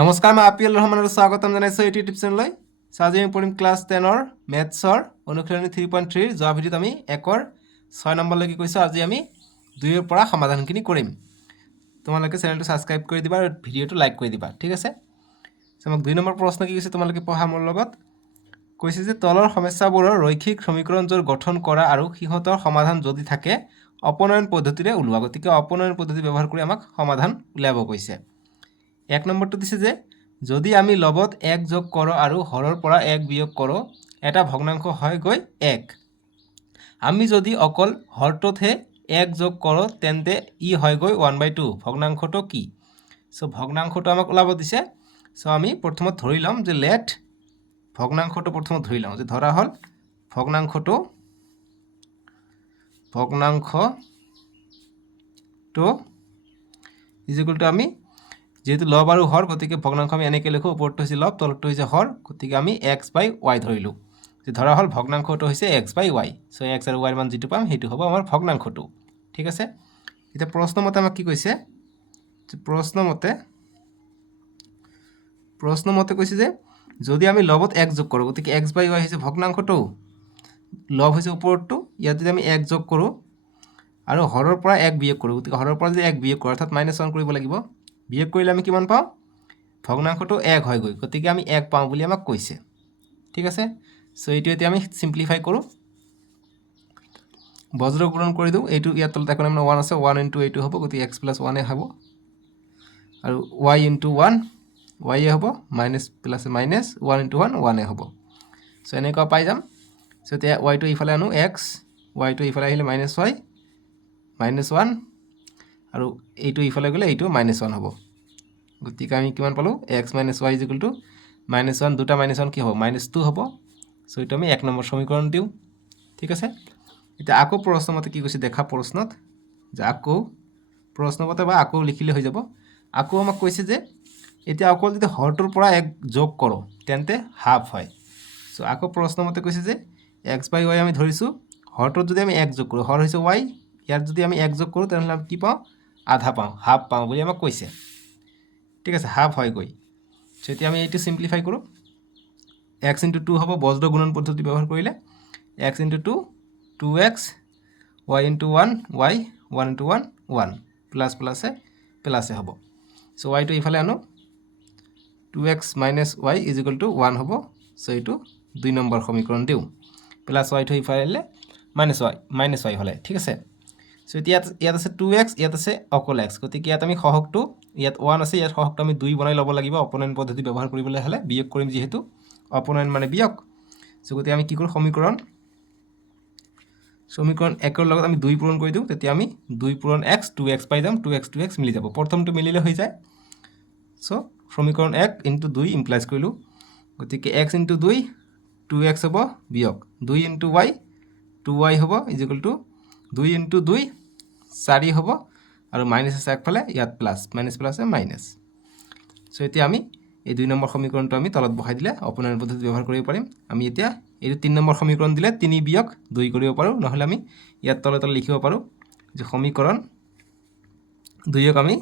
নমস্কাৰ, মই আপিল ৰহমানৰ স্বাগতম জনাইছোঁ এইটো ইউটিউব চেনেললৈ। আজি আমি পঢ়িম ক্লাছ 10ৰ মেথছৰ অনুশীলনী 3.3 যোৱা ভিডিঅ'ত আমি 1ৰ 6 নম্বৰলৈকে কৈছোঁ। আজি আমি 2ৰ পৰা সমাধানখিনি কৰিম। তোমালোকে চেনেলটো ছাবস্ক্ৰাইব কৰি দিবা আৰু ভিডিঅ'টো লাইক কৰি দিবা, ঠিক আছে? আমাক 2 নম্বৰ প্ৰশ্ন কি কৈছে তোমালোকে পঢ়া মোৰ লগত। কৈছে যে তলৰ সমস্যাবোৰৰ ৰৈখিক সমীকৰণযোৰ গঠন কৰা আৰু সিহঁতৰ সমাধান যদি থাকে অপনয়ন পদ্ধতিৰে ওলোৱা। গতিকে অপনয়ন পদ্ধতি ব্যৱহাৰ কৰি আমাক সমাধান উলিয়াব কৈছে। 1 নম্বৰটো দিছে যে যদি আমি লবত 1 যোগ কৰোঁ আৰু হৰৰ পৰা 1 বিয়োগ কৰোঁ এটা ভগ্নাংশ হয় গৈ 1। আমি যদি অকল হৰটোতহে 1 যোগ কৰোঁ তেন্তে ই হয় গৈ 1/2। ভগ্নাংশটো কি? সো ভগ্নাংশটো আমাক ওলাব দিছে। সো আমি প্ৰথমত ধৰি ল'ম যে লেট ভগ্নাংশটো প্ৰথমত ধৰি লওঁ যে ধৰা হ'ল ভগ্নাংশটো ইজ ইকুৱেল টু আমি যেহেতু লব আৰু হৰ গতিকে ভগ্নাংশ আমি এনেকৈ লিখোঁ, ওপৰটো হৈছে লব তলটো হৈছে হৰ, গতিকে আমি x/y ধৰিলোঁ। যে ধৰা হ'ল ভগ্নাংশটো হৈছে x/y। সো x আৰু y ৰ মান যিটো পাম সেইটো হ'ব আমাৰ ভগ্নাংশটো, ঠিক আছে? এতিয়া প্ৰশ্নমতে আমাক কি কৈছে, প্ৰশ্নমতে কৈছে যে যদি আমি লবত 1 যোগ কৰোঁ গতিকে x/y হৈছে ভগ্নাংশটো, লব হৈছে ওপৰটো, ইয়াত যদি আমি 1 যোগ কৰোঁ আৰু হৰৰ পৰা 1 বিয়োগ কৰোঁ গতিকে হৰৰ পৰা যদি 1 বিয়োগ কৰোঁ অৰ্থাৎ -1 কৰিব লাগিব। বিয়োগ কৰিলে আমি কিমান পাওঁ? ভগ্নাংশটো 1 হয় গৈ, গতিকে আমি 1 পাওঁ বুলি আমাক কৈছে, ঠিক আছে? সো এইটো এতিয়া আমি সিম্পলিফাই কৰোঁ, বজ্ৰ গুণন কৰি দিওঁ। এইটো ইয়াত তলত এখন আমাৰ 1 আছে, 1 ইনটু এইটো হ'ব, গতিকে x + 1 হ'ব আৰু y ইনটু 1 y হ'ব, মাইনাছ প্লাছ মাইনাছ 1 ইনটু 1 1 হ'ব। সো এনেকুৱা পাই যাম। সো এতিয়া yটো ইফালে আনো x, yটো ইফালে আহিলে -y -1 আৰু এইটো ইফালে গ'লে এইটো -1 হ'ব। গতিকে আমি কিমান পালোঁ? x - y = -1, দুটা -1 কি হ'ব? -2 হ'ব। সো এইটো আমি 1 নম্বৰ সমীকৰণ দিওঁ, ঠিক আছে? এতিয়া আকৌ প্ৰশ্নমতে কি কৈছে দেখা, প্ৰশ্নত যে আকৌ প্ৰশ্নমতে বা আকৌ লিখিলে হৈ যাব। আকৌ আমাক কৈছে যে এতিয়া অকল যদি হৰটোৰ পৰা 1 যোগ কৰোঁ তেন্তে হাফ হয়। সো আকৌ প্ৰশ্নমতে কৈছে যে x/y আমি ধৰিছোঁ, হৰটোত যদি আমি 1 যোগ কৰোঁ, হৰ হৈছে y, ইয়াত যদি আমি 1 যোগ কৰোঁ তেনেহ'লে আমি কি পাওঁ? আধা পাওঁ, হাফ পাওঁ বুলি আমাক কৈছে, ঠিক আছে? হাফ হয় গৈ। সো এতিয়া আমি এইটো সিম্পলিফাই কৰোঁ, x * 2 হ'ব বজ্ৰ গুণন পদ্ধতি ব্যৱহাৰ কৰিলে, x * 2 2x, y * 1 y, 1 * 1 1, plus প্লাছে প্লাছে হ'ব। সো yটো ইফালে আনো, 2x - y = 1 হ'ব। সো এইটো 2 নম্বৰ সমীকৰণ দিওঁ, প্লাছ yটো ইফালে আহিলে -y হ'লে, ঠিক আছে? সো এতিয়া ইয়াত আছে 2x, ইয়াত আছে অকল x, গতিকে ইয়াত আমি সহগটো, ইয়াত 1 আছে, ইয়াত সহগটো আমি 2 বনাই ল'ব লাগিব অপনয়ন পদ্ধতি ব্যৱহাৰ কৰিবলৈ হ'লে। বিয়োগ কৰিম যিহেতু, অপনয়ন মানে বিয়োগ। সো গতিকে আমি কি কৰোঁ, সমীকৰণ 1ৰ লগত আমি 2 পূৰণ কৰি দিওঁ, তেতিয়া আমি 2 পূৰণ x 2x পাই যাম, 2x মিলি যাব, প্ৰথমটো মিলিলে হৈ যায়। সো সমীকৰণ 1 × 2 ইমপ্লাইজ কৰিলোঁ, গতিকে x × 2 2x হ'ব, বিয়োগ 2 × y 2y হ'ব, = 2 × 2 4 হ'ব আৰু মাইনাছ আছে একফালে, ইয়াত প্লাছ, মাইনাছ প্লাছে মাইনাছ। সো এতিয়া আমি এই 2 নম্বৰ সমীকৰণটো আমি তলত বহাই দিলে অপনয়ন পদ্ধতি ব্যৱহাৰ কৰিব পাৰিম। আমি এতিয়া এইটো 3 নম্বৰ সমীকৰণ দিলে 3 বিয়োগ 2 কৰিব পাৰোঁ, নহ'লে আমি ইয়াত তলে তলে লিখিব পাৰোঁ যে সমীকৰণ 2ক আমি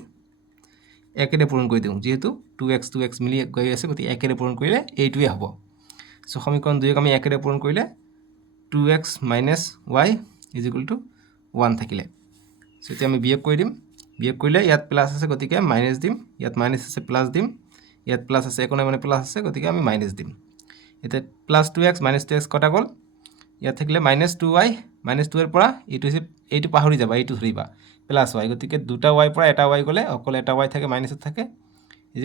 1ৰে পূৰণ কৰি দিওঁ, যিহেতু 2x মিলি গৈ আছে, গতিকে 1ৰে পূৰণ কৰিলে এইটোৱে হ'ব। সো সমীকৰণ 2ক আমি 1ৰে পূৰণ কৰিলে 2x - y = 1 থাকিলে। সো এতিয়া আমি বিয়োগ কৰি দিম, বিয়োগ কৰিলে ইয়াত প্লাছ আছে গতিকে মাইনাছ দিম, ইয়াত মাইনাছ আছে প্লাছ দিম, ইয়াত প্লাছ আছে একো নাই মানে প্লাছ আছে, গতিকে আমি মাইনাছ দিম। এতিয়া +2x - 2x কটা গ'ল, ইয়াত থাকিলে -2y, -2 ৰ পৰা এইটো হৈছে, এইটো পাহৰি যাবা, এইটো ধৰিবা +y, গতিকে দুটা y পৰা এটা y গ'লে অকল এটা y থাকে, মাইনাছত থাকে, =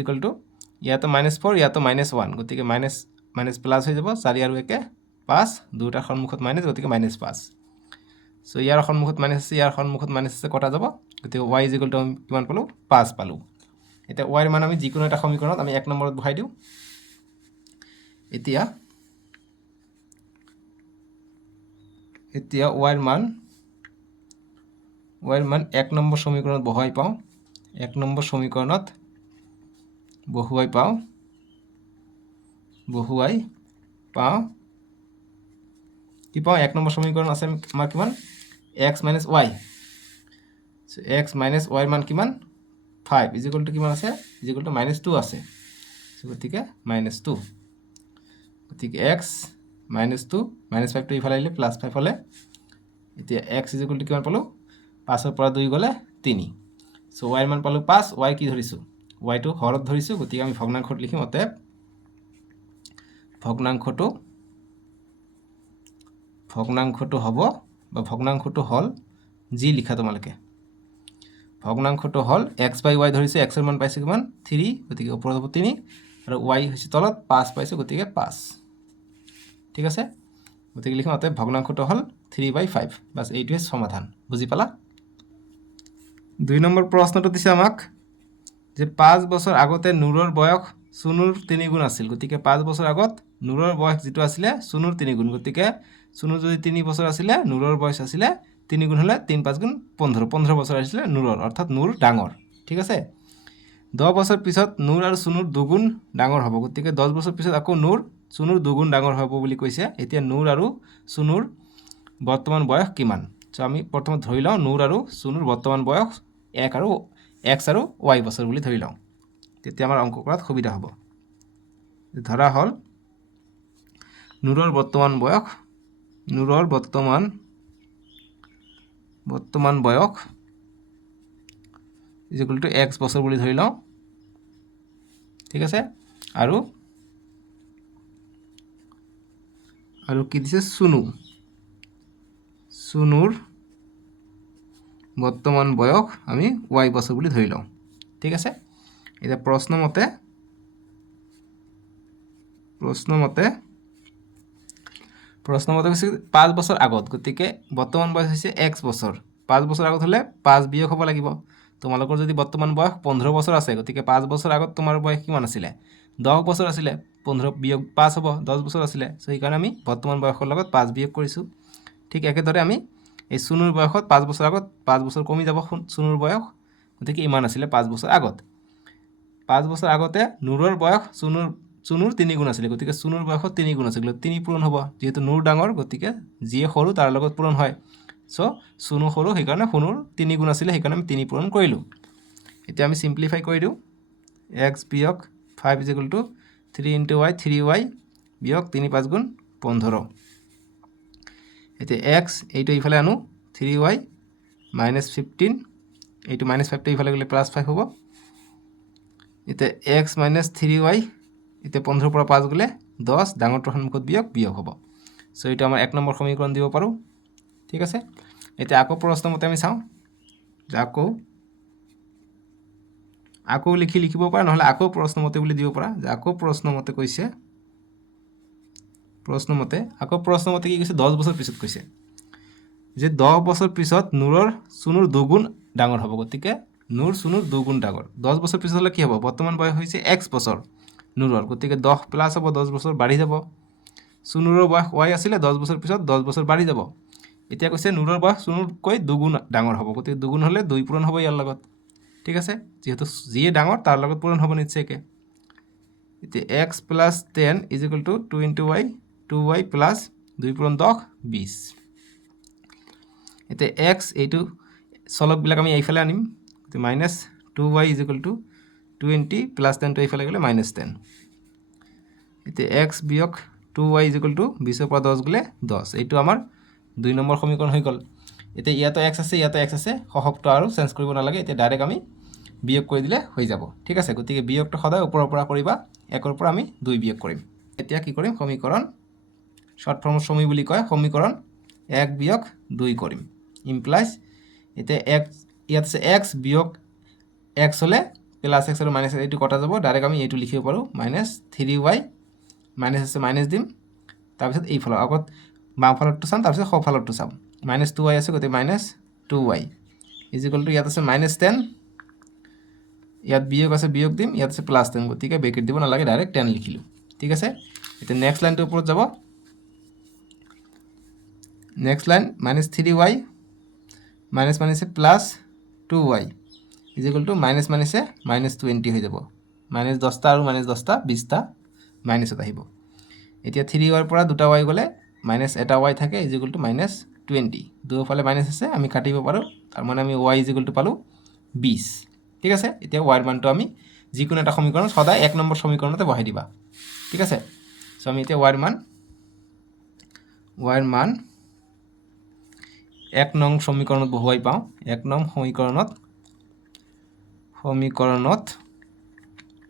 ইয়াতো -4 ইয়াতো -1, গতিকে মাইনাছ মাইনাছ প্লাছ হৈ যাব, 4 আৰু 1 5, দুটাৰ সন্মুখত মাইনাছ, গতিকে -5। সো ইয়াৰ সন্মুখত মাইনাছ আছে, ইয়াৰ সন্মুখত মাইনাছ আছে, কটা যাব, গতিকে y = আমি কিমান পালোঁ? 5 পালোঁ। এতিয়া y ৰ মান আমি যিকোনো এটা সমীকৰণত আমি 1 নম্বৰত বহাই দিওঁ। এতিয়া y ৰ মান 1 নম্বৰ সমীকৰণত বহুৱাই পাওঁ, 1 নম্বৰ সমীকৰণত বহুৱাই পাওঁ কি পাওঁ? 1 নম্বৰ সমীকৰণ আছে আমাৰ কিমান? x - y। So x - y ৰ মান কিমান? 5 = কিমান আছে? = -2 আছে। গতিকে -2 গতিকে x -2 -5 টো ইফালে আহিলে +5 হ'লে এতিয়া x = কিমান পালোঁ 5 ৰ পৰা 2 গ'লে 3 সো y ৰ মান পালোঁ 5 y কি ধৰিছোঁ y টো হৰত ধৰিছোঁ গতিকে আমি ভগ্নাংশত লিখিম অতএব ভগ্নাংশটো হ'ব বা ভগ্নাংশটো হ'ল যি লিখা তোমালোকে ভগ্নাংশটো হ'ল x/y ধৰিছে x ৰ মান পাইছে কিমান 3 গতিকে ওপৰত হ'ব 3 আৰু y হৈছে তলত 5 পাইছে গতিকে 5 ঠিক আছে গতিকে লিখিম অতএব ভগ্নাংশটো হ'ল 3/5 বাস এইটোৱে সমাধান বুজি পালা 2 নম্বৰ প্ৰশ্নটো দিছে আমাক যে 5 বছৰ আগতে নুৰৰ বয়স সুনুৰ 3 গুণ আছিল গতিকে 5 বছৰ আগত নুৰৰ বয়স যেটো আছিল সুনুৰ 3 গুণ গতিকে সুনুৰ যদি 3 বছৰ আছিল নুৰৰ বয়স আছিল 3 গুণ হলে 3 5 গুণ 15 বছৰ আছিল নুৰৰ অৰ্থাৎ নুৰ ডাঙৰ ঠিক আছে 10 বছৰ পিছত নুৰ আৰু সুনুৰ দুগুণ ডাঙৰ হ'ব গতিকে 10 বছৰ পিছত আকৌ নুৰ সুনুৰ দুগুণ ডাঙৰ হ'ব বুলি কৈছে এতিয়া নুৰ আৰু সুনুৰ বৰ্তমান বয়স কিমান সো আমি প্ৰথমে ধৰি লওঁ নুৰ আৰু সুনুৰ বৰ্তমান বয়স x আৰু y বছৰ বুলি ধৰি লওঁ তেতিয়া আমাৰ অংক কৰাত সুবিধা হ'ব ধৰা হল নুৰৰ বৰ্তমান বয়স x বছৰ বুলি ধৰি লওঁ ঠিক আছে আৰু কি দিছে সুনুৰ বৰ্তমান বয়স আমি y বছৰ বুলি ধৰি লওঁ ঠিক আছে এটা প্ৰশ্ন মতে 5 বছৰ আগত গতিকে বৰ্তমান বয়স হৈছে x বছৰ 5 বছৰ আগত হলে 5 বিয়োগ হ'ব লাগিব তোমালোকৰ যদি বৰ্তমান বয়স 15 বছৰ আছে গতিকে 5 বছৰ আগত তোমাৰ বয়স কিমান আছিল 10 বছৰ আছিল 15 বিয়োগ 5 হ'ব 10 বছৰ আছিল সো এই কাৰণে আমি বৰ্তমান বয়সৰ লগত 5 বিয়োগ কৰিছো ঠিক একেদৰে আমি এই সুনুৰ বয়সত 5 বছৰ আগত 5 বছৰ কমি যাব সুনুৰ বয়স গতিকে ইমান আছিল 5 বছৰ আগত 5 বছৰ আগতে নুৰৰ বয়স সুনুৰ 3 গুণ আছিল গতিকে সুনুৰ বয়সত 3 গুণ আছিল 3 পূৰণ হ'ব যেহেতু নুৰ ডাঙৰ গতিকে যিয়ে সৰু তাৰ লগত পূৰণ হয় সো সুনু সৰু সেই কাৰণে সুনুৰ 3 গুণ আছিল সেই কাৰণে আমি 3 পূৰণ কৰিলো এতিয়া আমি সিম্পলিফাই কৰি দিও x বিয়োগ 5 3 y 3y বিয়োগ 3 5 গুণ 15 এতিয়া x এইটো ইফালে আনো 3y -15 এইটো -5 টো ইফালে গলে +5 হ'ব এতিয়া x - 3y এতিয়া 15 পৰা 5 গলে 10 ডাঙৰটোৰ সন্মুখত বিয়োগ হ'ব সো এটা আমাৰ 1 নম্বৰ সমীকৰণ দিব পাৰো ঠিক আছে এতিয়া আকৌ প্ৰশ্ন মতে আমি চাও আকৌ লিখিব পাৰা নহলে আকৌ প্ৰশ্ন মতে বুলি দিব পাৰা যে আকৌ প্ৰশ্ন মতে কৈছে আকৌ প্ৰশ্ন মতে কি কৈছে 10 বছৰ পিছত কৈছে যে 10 বছৰ পিছত নুৰৰ সুনুৰ দুগুণ ডাঙৰ হ'ব গতিকে নুৰ সুনুৰ দুগুণ ডাঙৰ 10 বছৰ পিছত হলে কি হ'ব বৰ্তমান বয়স হৈছে x বছৰ নুৰৰ গতিকে 10 প্লাস হ'ব 10 বছৰ বাঢ়ি যাব সুনুৰৰ বয়স y আছিল 10 বছৰ পিছত 10 বছৰ বাঢ়ি যাব এতিয়া কৈছে নুৰৰ বয়স সুনুৰকৈ দুগুণ ডাঙৰ হ'ব গতিকে দুগুণ হলে 2 পূৰণ হ'ব ইয়াৰ লগত ঠিক আছে যেহেতু যিয়ে ডাঙৰ তাৰ লগত পূৰণ হ'ব নিশ্চয়কৈ এতিয়া x + 10 = 2 * y 2y + 2 পূৰণ 10 20 এতিয়া x এইটো চলক বিলাক আমি এইফালে আনিম -2y = 20 + 10 টো এইফালে গলে -10 এতিয়া x বিয়োগ 2y = 20 ৰ পৰা 10 গলে 10 এইটো আমাৰ 2 নম্বৰ সমীকৰণ হৈ গল এতিয়া ইয়াতো x আছে ইয়াতো x আছে সহগটো আৰু চেঞ্জ কৰিব নালাগে এতিয়া ডাইৰেক্ট আমি বিয়োগ কৰি দিলে হৈ যাব ঠিক আছে গতিকে বিয়োগটো সদায় ওপৰৰ পৰা কৰিবা 1 ৰ পৰা আমি 2 বিয়োগ কৰিম এতিয়া কি কৰিম সমীকৰণ শৰ্ট ফৰ্ম সমী বুলি কয় সমীকৰণ 1 বিয়োগ 2 কৰিম ইমপ্লাইজ এতিয়া x ইয়াত আছে x বিয়োগ x হলে প্লাস x আৰু মাইনাস এইটো কটা যাব ডাইৰেক্ট আমি এইটো লিখিব পাৰো -3y মাইনাস আছে মাইনাস দিম তাৰ পিছত এই ফল আগত বাম ফালৰটো চাম তাৰ পিছত সোঁ ফালৰটো চাম -2y আছে গতে -2y = ইয়াত আছে -10 ইয়াত বিয়োগ আছে বিয়োগ দিম ইয়াত আছে +10 গতিকে ব্ৰেকেট দিব নালাগে ডাইৰেক্ট 10 লিখিলো ঠিক আছে এতিয়া নেক্সট লাইনটোৰ ওপৰত যাব নেক্সট লাইন -3y মাইনাস মাইনাসে +2y = -20 হৈ যাব -10টা আৰু -10টা 20টা মাইনাসত আহিব এতিয়া 3y ৰ পৰা দুটা y গলে -এটা y থাকে = -20 দুয়োফালে মাইনাস আছে আমি কাটিব পাৰো তাৰ মানে আমি y = পালো 20 ঠিক আছে এতিয়া y ৰ মানটো আমি যিকোনো এটা সমীকৰণ সদায় 1 নম্বৰ সমীকৰণতে বহাই দিবা ঠিক আছে সো আমি এতিয়া y ৰ মান 1 নং সমীকৰণত বহুৱাই পাওঁ 1 নং সমীকৰণত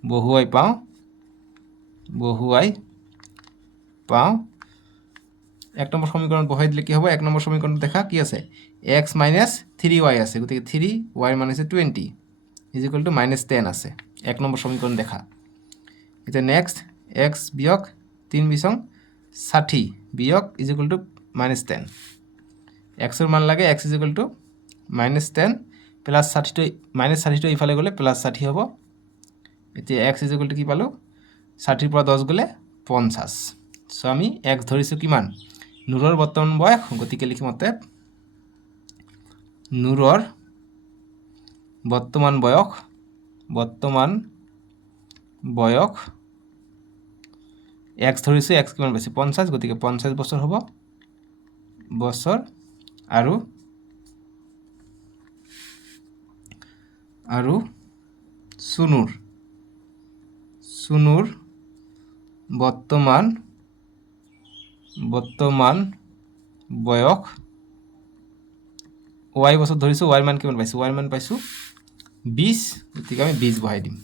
বহুৱাই পাওঁ 1 নম্বৰ সমীকৰণত বহাই দিলে কি হ'ব 1 নম্বৰ সমীকৰণত দেখা কি আছে x - 3y আছে গতিকে 3y ৰ মান আছে 20 = -10 আছে 1 নম্বৰ সমীকৰণ দেখা এতিয়া নেক্সট x বিয়োগ 3 বিসং 60 বিয়োগ = -10 x ৰ মান লাগে x = -10 প্লাস 60 টো -60 টো ইফালে গলে +60 হ'ব এতিয়া x = কি পালো 60 ৰ পৰা 10 গলে 50 সো আমি x ধৰিছো কিমান নুৰৰ বৰ্তমান বয়স গতিকে লিখিম অতএব নুৰৰ বৰ্তমান বয়স x ধৰিছে x কিমান বেছি 50 গতিকে 50 বছৰ হ'ব আৰু সুনুৰ বৰ্তমান বয়স y বছৰ ধৰিছো y ৰ মান কিমান পাইছো y ৰ মান পাইছো 20 গতিকে আমি 20 বহাই দিম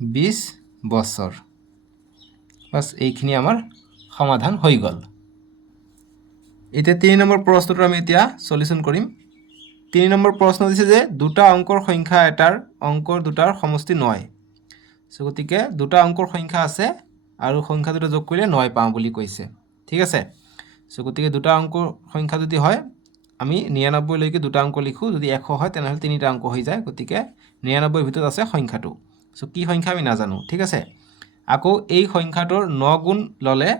20 বছৰ বাস এইখিনি আমাৰ সমাধান হৈ গল এতিয়া 3 নম্বৰ প্ৰশ্নটো আমি এতিয়া সলিউশন কৰিম 3 নম্বৰ প্ৰশ্ন দিছে যে দুটা অঙ্কৰ সংখ্যা এটাৰ অঙ্কৰ দুটাৰ সমষ্টি 9 সো গতিকে দুটা অঙ্কৰ সংখ্যা আছে আৰু সংখ্যা দুটা যোগ কৰিলে 9 পাওঁ বুলি কৈছে ঠিক আছে সো গতিকে দুটা অঙ্কৰ সংখ্যা যদি হয় আমি 99 লৈকে দুটা অঙ্ক লিখো যদি 100 হয় তেনেহলে তিনিটা অঙ্ক হৈ যায় গতিকে 99 ৰ ভিতৰত আছে সংখ্যাটো সো কি সংখ্যা আমি নাজানো ঠিক আছে আকৌ এই সংখ্যাটোৰ 9 গুণ ললে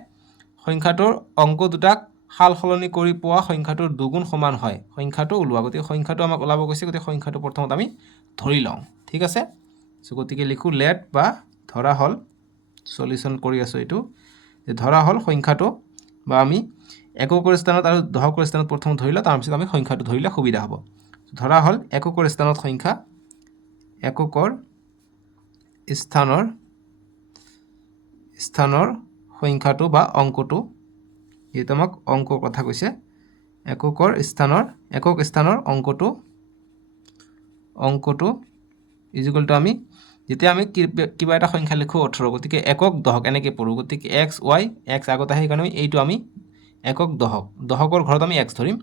সংখ্যাটোৰ অঙ্ক দুটাক হাল সলনি কৰি পোৱা সংখ্যাটোৰ দুগুণ সমান হয় সংখ্যাটো ওলোৱা গতিকে সংখ্যাটো আমাক ওলাব কৈছে গতিকে সংখ্যাটো প্ৰথমত আমি ধৰি লওঁ ঠিক আছে সো গতিকে লিখো লেট বা ধৰা হল সলিউশন কৰি আছো এটো যে ধৰা হল সংখ্যাটো বা আমি এককৰ স্থানত আৰু দশকৰ স্থানত প্ৰথম ধৰিলা তাৰ পিছত আমি সংখ্যাটো ধৰিলে সুবিধা হ'ব ধৰা হল এককৰ স্থানত সংখ্যা এককৰ স্থানৰ সংখ্যাটো বা অঙ্কটো এই তোমাক অঙ্কৰ কথা কৈছে একক স্থানৰ অঙ্কটো = আমি যেতিয়া আমি কিবা এটা সংখ্যা লিখো 18 গতিকে একক দশক এনেকে পঢ়ো গতিকে x y x আগত আহে কাৰণ এইটো আমি একক দশকৰ ঘৰত আমি x ধৰিম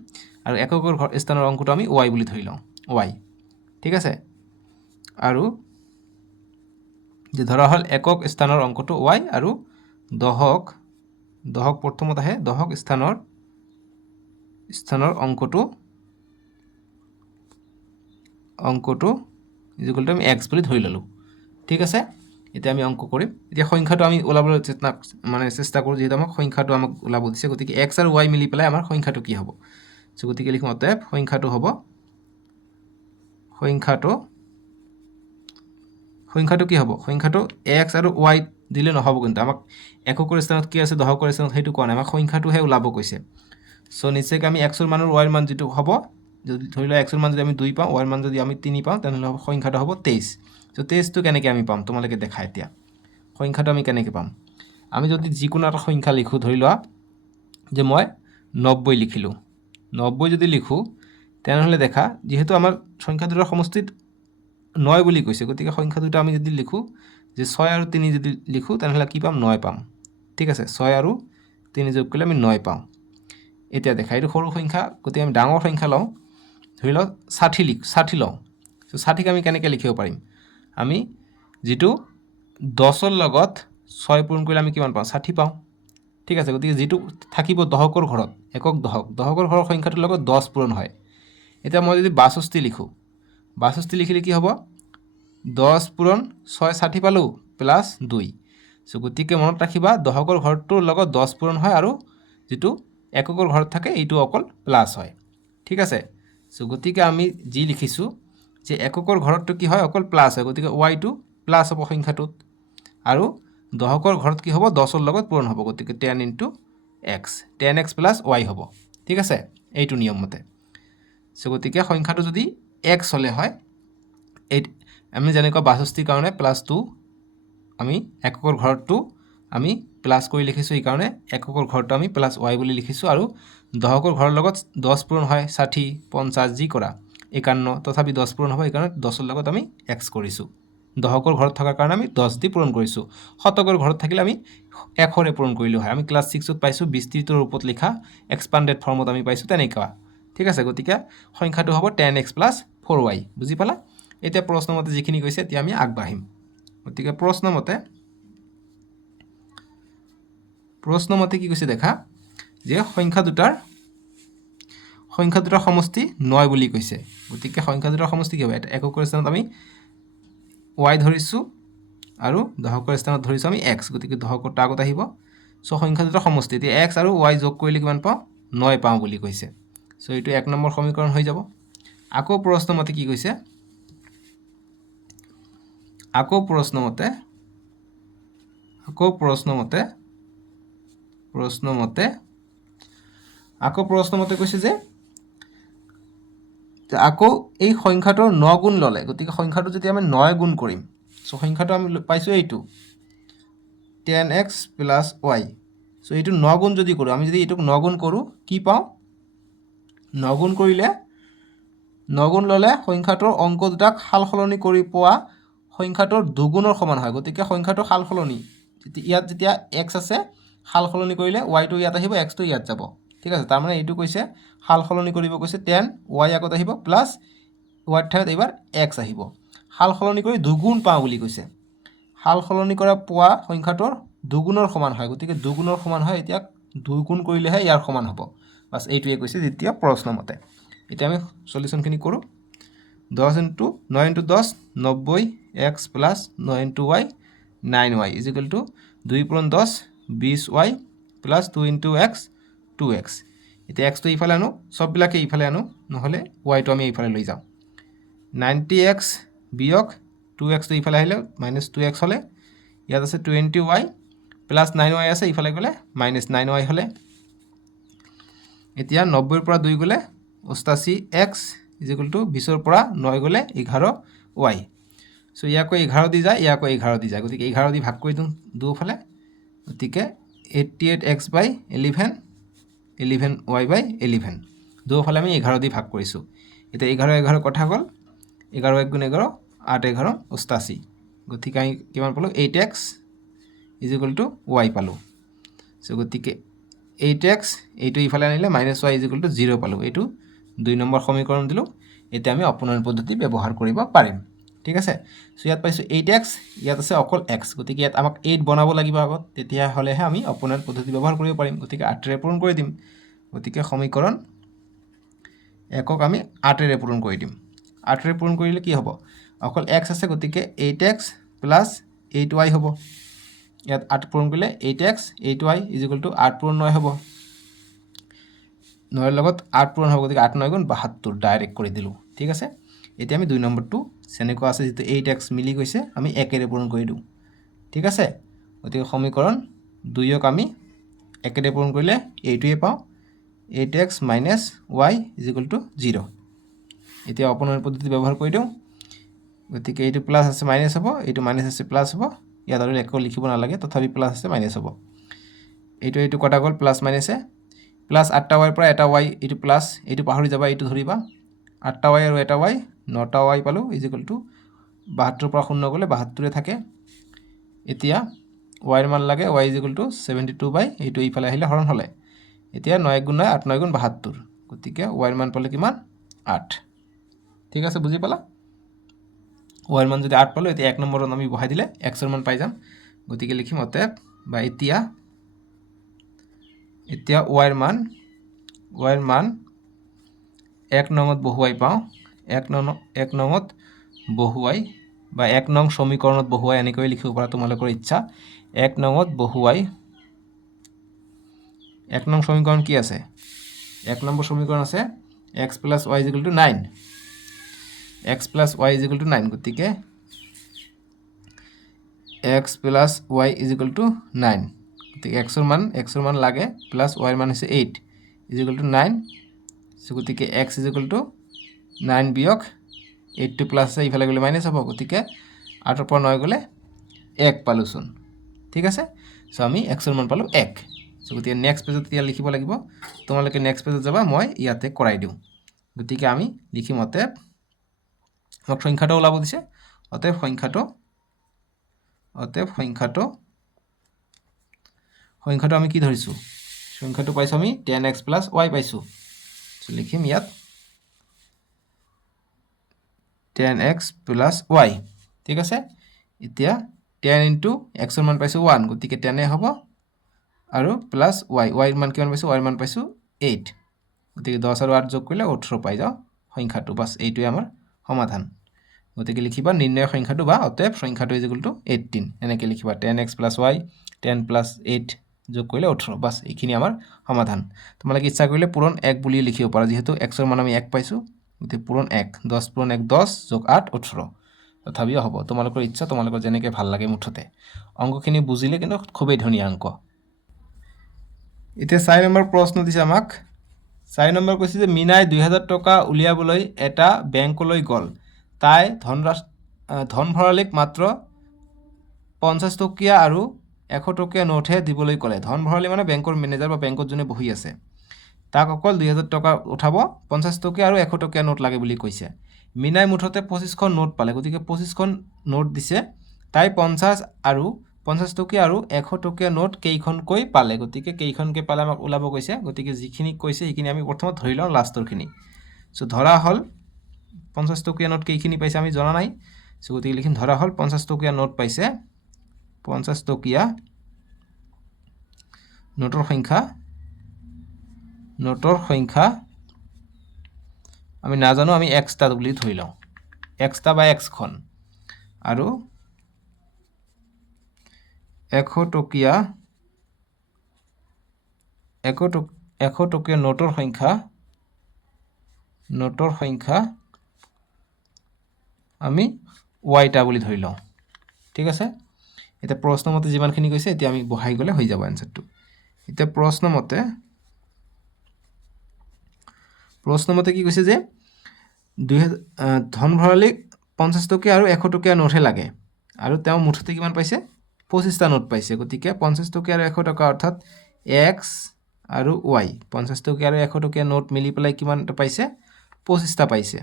আৰু এককৰ স্থানৰ অঙ্কটো আমি y বুলি ধৰি লওঁ y ঠিক আছে আৰু যে ধৰা হল একক স্থানৰ অঙ্কটো y আৰু দশক প্ৰথমত আহে দশক স্থানৰ অঙ্কটো = আমি x বুলি ধৰি ললো ঠিক আছে এতিয়া আমি অঙ্ক কৰিম এতিয়া সংখ্যাটো আমি ওলাবলৈ চেষ্টা কৰো যেহেতু আমাক সংখ্যাটো আমাক ওলাব দিছে গতিকে x আৰু y মিলি পেলাই আমাৰ সংখ্যাটো কি হ'ব সো গতিকে লিখম অতএব সংখ্যাটো হ'ব সংখ্যাটো কি হ'ব সংখ্যাটো x আৰু y দিলে নহব কিন্তু আমাক এককৰ স্থানত কি আছে দশকৰ স্থানত হেতু কোৱা নাই আমাক সংখ্যাটোহে ওলাব কৈছে সো নিশ্চয়কৈ আমি x ৰ মান আৰু y ৰ মান যেটো হ'ব যদি ধৰি লও x ৰ মান যদি আমি 2 পাওঁ y ৰ মান যদি আমি 3 পাওঁ তেনহলে সংখ্যাটো হ'ব 23 সো 23 টো কেনেকৈ আমি পাম তোমালোকে দেখা এতিয়া সংখ্যাটো আমি কেনেকৈ পাম আমি যদি যিকোনো এটা সংখ্যা লিখো ধৰি লোৱা যে মই 90 লিখিলো 90 যদি লিখো তেনহলে দেখা যেহেতু আমাৰ সংখ্যা দুটাৰ সমষ্টিত 9 বুলি কৈছে গতিকে সংখ্যা দুটা আমি যদি লিখো যে 6 আৰু 3 যদি লিখো তেনহলে কি পাম 9 পাম ঠিক আছে 6 আৰু 3 যোগ কৰিলে আমি 9 পাম এতিয়া দেখা এইটো সৰু সংখ্যা গতিকে আমি ডাঙৰ সংখ্যা লওঁ ধৰি লও 60 লওঁ সো 60 ক আমি কেনেকৈ লিখিব পাৰিম আমি যেটো 10 ৰ লগত 6 পূৰণ কৰিলে আমি কিমান পাওঁ 60 পাওঁ ঠিক আছে গতিকে যেটো থাকিব দশকৰ ঘৰত একক দশকৰ ঘৰৰ সংখ্যাটোৰ লগত 10 পূৰণ হয় এতিয়া মই যদি 62 লিখো 62 লিখিলে কি হ'ব 10 পূৰণ 6 60 পালো প্লাস 2 সো গতিকে মনত ৰাখিবা দশকৰ ঘৰটোৰ লগত 10 পূৰণ হয় আৰু যেটো এককৰ ঘৰত থাকে এইটো অকল প্লাস হয় ঠিক আছে সো গতিকে আমি যি লিখিছো যে এককৰ ঘৰটো কি হয় অকল প্লাস হয় গতিকে y টো প্লাস হ'ব সংখ্যাটোত আৰু দশকৰ ঘৰত কি হ'ব 10 ৰ লগত পূৰণ হ'ব গতিকে 10 * x 10x + y হ'ব ঠিক আছে এইটো নিয়ম মতে সো গতিকে সংখ্যাটো যদি x হলে হয় আমি যেনেকুৱা 62 কাৰণে +2 আমি এককৰ ঘৰটো আমি প্লাছ কৰি লিখিছোঁ, এইকাৰণে এককৰ ঘৰটো আমি +y বুলি লিখিছোঁ। আৰু দশকৰ ঘৰৰ লগত 10 পূৰণ হয় 60 50 যি কৰা 51, তথাপি 10 পূৰণ হ'ব, এইকাৰণে 10ৰ লগত আমি x কৰিছোঁ। দশকৰ ঘৰত থকাৰ কাৰণে আমি 10 দি পূৰণ কৰিছোঁ। শতকৰ ঘৰত থাকিলে আমি 100ৰে পূৰণ কৰিলোঁ হয়। আমি ক্লাছ 6ত পাইছোঁ 20ৰ ৰূপত লিখা এক্সপাণ্ডেড ফৰ্মত আমি পাইছোঁ তেনেকুৱা। ঠিক আছে, গতিকে সংখ্যাটো হ'ব 10x + 4y। বুজি পালা? এতিয়া প্ৰশ্নমতে যিখিনি কৈছে এতিয়া আমি আগবাঢ়িম। গতিকে প্ৰশ্নমতে কি কৈছে দেখা, যে সংখ্যা দুটাৰ সমষ্টি 9 বুলি কৈছে। গতিকে সংখ্যা দুটাৰ সমষ্টি কি হ'ব? এককৰ স্থানত আমি y ধৰিছোঁ আৰু দশকৰ স্থানত ধৰিছোঁ আমি x। গতিকে দশকৰটা আগত আহিব। চ' সংখ্যা দুটাৰ সমষ্টি এতিয়া x আৰু y যোগ কৰিলে কিমান পাওঁ? 9 পাওঁ বুলি কৈছে। চ' এইটো 1 নম্বৰ সমীকৰণ হৈ যাব। আকৌ প্ৰশ্নমতে কি কৈছে? আকৌ প্ৰশ্নমতে কৈছে যে আকৌ এই সংখ্যাটোৰ 9 গুণ ল'লে, গতিকে সংখ্যাটো যদি আমি 9 গুণ কৰিম, চ' সংখ্যাটো আমি পাইছোঁ এইটো 10x + y। চ' এইটো 9 গুণ যদি কৰোঁ, আমি যদি এইটোক 9 গুণ কৰোঁ কি পাওঁ? 9 গুণ কৰিলে 9 গুণ ল'লে সংখ্যাটোৰ অংক দুটাক সাল সলনি কৰি পোৱা সংখ্যাটোৰ দুগুণৰ সমান হয়। গতিকে সংখ্যাটো সাল সলনি, ইয়াত যেতিয়া x আছে সাল সলনি কৰিলে yটো ইয়াত আহিব, xটো ইয়াত যাব। ঠিক আছে, তাৰমানে এইটো কৈছে সাল সলনি কৰিব কৈছে 10y আগত আহিব প্লাছ y ঠাইত এইবাৰ x আহিব। সাল সলনি কৰি দুগুণ পাওঁ বুলি কৈছে। সাল সলনি কৰা পোৱা সংখ্যাটোৰ দুগুণৰ সমান হয়। গতিকে দুগুণৰ সমান হয়, এতিয়া দুগুণ কৰিলেহে ইয়াৰ সমান হ'ব। বাছ এইটোৱে কৈছে দ্বিতীয় প্ৰশ্নমতে। এতিয়া আমি সলিউশ্যনখিনি কৰোঁ। 9 × 10 90x + 9 × y 9y = 2 × 10 20y + 2 × x 2x। এতিয়া xটো ইফালে আনো, চববিলাকে ইফালে আনো, নহ'লে yটো আমি এইফালে লৈ যাওঁ। 90x - 2xটো ইফালে আহিলে -2x হ'লে, ইয়াত আছে 20y + 9y আছে, ইফালে গ'লে -9y হ'লে। এতিয়া 90ৰ পৰা 2 গ'লে 88x = 20ৰ পৰা 9 গ'লে 11y। চ' ইয়াকো 11 দি যায়, ইয়াকো 11 দি যায়, গতিকে 11 দি ভাগ কৰি দিওঁ দুয়োফালে। গতিকে 88x/11 11y/11 দুয়োফালে আমি 11 দি ভাগ কৰিছোঁ। এতিয়া 11 11 কটা গ'ল, 11 × 1 = 11, 8 × 11 88। গতিকে আমি কিমান পালোঁ? 8x = y পালোঁ। চ' গতিকে 8x এইটো ইফালে আনিলে -y = 0 পালোঁ। এইটো 2 নম্বৰ সমীকৰণ দিলোঁ। এতিয়া আমি অপনয়ন পদ্ধতি ব্যৱহাৰ কৰিব পাৰিম। ঠিক আছে, চ' ইয়াত পাইছোঁ 8x, ইয়াত আছে অকল x, গতিকে ইয়াত আমাক 8 বনাব লাগিব আগত, তেতিয়াহ'লেহে আমি অপনয়ন পদ্ধতি ব্যৱহাৰ কৰিব পাৰিম। গতিকে 8ৰে পূৰণ কৰি দিম। গতিকে সমীকৰণ একক আমি 8ৰে পূৰণ কৰি দিম। 8ৰে পূৰণ কৰিলে কি হ'ব? অকল x আছে, গতিকে 8x + 8y হ'ব। ইয়াত 8 পূৰণ কৰিলে 8x 8y = 8 পূৰণ 9 হ'ব। 9ৰ লগত 8 পূৰণ হ'ব, গতিকে 8 9 × 72 ডাইৰেক্ট কৰি দিলোঁ। ঠিক আছে, এতিয়া আমি 2 নম্বৰটো যেনেকুৱা আছে, যিটো 8x মিলি গৈছে, আমি 1ৰে পূৰণ কৰি দিওঁ। ঠিক আছে, গতিকে সমীকৰণ 2ক আমি 1ৰে পূৰণ কৰিলে এইটোৱে পাওঁ, 8x - y = 0। এতিয়া অপনয়ন পদ্ধতি ব্যৱহাৰ কৰি দিওঁ। গতিকে এইটো প্লাছ আছে মাইনাছ হ'ব, এইটো মাইনাছ আছে প্লাছ হ'ব। ইয়াত আৰু একো লিখিব নালাগে, তথাপি প্লাছ আছে মাইনাছ হ'ব। এইটো কটা গ'ল প্লাছ মাইনাছে, প্লাছ 8টা y পৰা এটা y, এইটো প্লাছ, এইটো পাহৰি যাবা, এইটো ধৰিবা। 8টা y আৰু এটা y 9টা y পালোঁ, = 72ৰ পৰা 0 গ'লে 72ৰে থাকে। এতিয়া y ৰ মান লাগে, y = 72 এইটো ইফালে আহিলে হৰণ হ'লে। এতিয়া 9 × 9 8 9 × 72, গতিকে y ৰ মান পালে কিমান? 8। ঠিক আছে, বুজি পালা? y ৰ মান যদি 8 পালোঁ, এতিয়া 1 নম্বৰত আমি বহাই দিলে x ৰ মান পাই যাম। গতিকে লিখিম অতএব বা এতিয়া y ৰ মান 1 নঙত বহুৱাই পাওঁ, 1 নঙত বহুৱাই বা 1 নং সমীকৰণত বহুৱাই, এনেকৈ লিখিব পৰা তোমালোকৰ ইচ্ছা। 1 নঙত বহুৱাই, 1 নং সমীকৰণ কি আছে? 1 নম্বৰ সমীকৰণ আছে x + y = 9। x + y = 9, গতিকে x + y = 9। গতিকে x ৰ মান লাগে, প্লাছ y ৰ মান হৈছে 8 = 9। চ' গতিকে x = 9 - 8টো প্লাছ আছে ইফালে গ'লে মাইনাছ হ'ব গতিকে 8ৰ পৰা 9 গ'লে 1 পালোচোন ঠিক আছে সো আমি xৰ মান পালো 1 সো গতিকে নেক্সট পেজত এতিয়া লিখিব লাগিব তোমালোকে নেক্সট পেজত যাবা মই ইয়াতে কৰাই দিওঁ গতিকে আমি লিখিম অতএব আমাক সংখ্যাটো ওলাব দিছে অতএব সংখ্যাটো আমি কি ধৰিছো সংখ্যাটো পাইছো আমি 10x + y পাইছো সো লিখিম ইয়াত 10x + y ঠিক আছে এতিয়া 10 * x ৰ মান পাইছো 1 গতিকে 10 হ'ব আৰু প্লাস y ৰ মান কিমান পাইছো y ৰ মান পাইছো 8 গতিকে 10 আৰু 8 যোগ কৰিলে 18 পাই যাও সংখ্যাটো বাস এইটোৱে আমাৰ সমাধান গতিকে লিখিবা নিৰ্ণয় সংখ্যাটো বা অতএব সংখ্যাটো = 18 এনেকৈ লিখিবা 10x + y 10 + 8 যোগ কৰিলে 18 বাস এইখিনি আমাৰ সমাধান তোমালোকে ইচ্ছা কৰিলে পূৰণ 1 বুলি লিখিব পাৰা যেহেতু x ৰ মান আমি 1 পাইছো গতিকে পূৰণ 1 10 * 1 10 + 8 18 তথাপিও হ'ব তোমালোকৰ ইচ্ছা তোমালোকৰ যেনেকৈ ভাল লাগে মুঠতে অংকখিনি বুজিলে কিন্তু খুবেই ধুনীয়া অংক এতিয়া 4 নম্বৰ প্ৰশ্ন দিছে আমাক 4 নম্বৰ কৈছে যে মিনাই 2000 টকা উলিয়াবলৈ এটা বেংকলৈ গ'ল তাই ধন ভৰালিক মাত্ৰ 50 টকীয়া আৰু 100 টকীয়া নোটহে দিবলৈ ক'লে ধন ভৰালি মানে বেংকৰ মেনেজাৰ বা বেংকত যোনে বহি আছে তাক অকল 2000 টকা উঠাব 50 টকীয়া আৰু 100 টকীয়া নোট লাগে বুলি কৈছে মিনাই মুঠতে 25খন নোট পালে গতিকে 25খন নোট দিছে তাই 50 আৰু 50 টকীয়া আৰু 100 টকীয়া নোট কেইখনকৈ পালে গতিকে কেইখনকৈ পালে আমাক ওলাব কৈছে গতিকে যিখিনি কৈছে সেইখিনি আমি প্ৰথমত ধৰি লওঁ লাষ্টৰখিনি সো ধৰা হল 50 টকীয়া নোট কেইখিনি পাইছে আমি জনা নাই সো গতিকে লিখিম ধৰা হল 50 টকীয়া নোট পাইছে 50 টকীয়া নোটৰ সংখ্যা আমি নাজানো আমি x টা বুলি ধৰি লওঁ x টা বা x খন আৰু 100 টকীয়া নোটৰ সংখ্যা আমি y টা বুলি ধৰি লওঁ ঠিক আছে এটা প্ৰশ্ন মতে যিমানখিনি কৈছে এতিয়া আমি বহাই গলে হৈ যাব আনসাৰটো এটা প্ৰশ্ন মতে কি কৈছে যে ধন ভৰালিক 50 টকীয়া আৰু 100 টকীয়া নোটহে লাগে আৰু তেওঁ মুঠতে কিমান পাইছে 25টা নোট পাইছে গতিকে 50 টকীয়া আৰু 100 টকা অৰ্থাৎ x আৰু y 50 টকীয়া আৰু 100 টকীয়া নোট মিলি পেলাই কিমানটা পাইছে 25টা পাইছে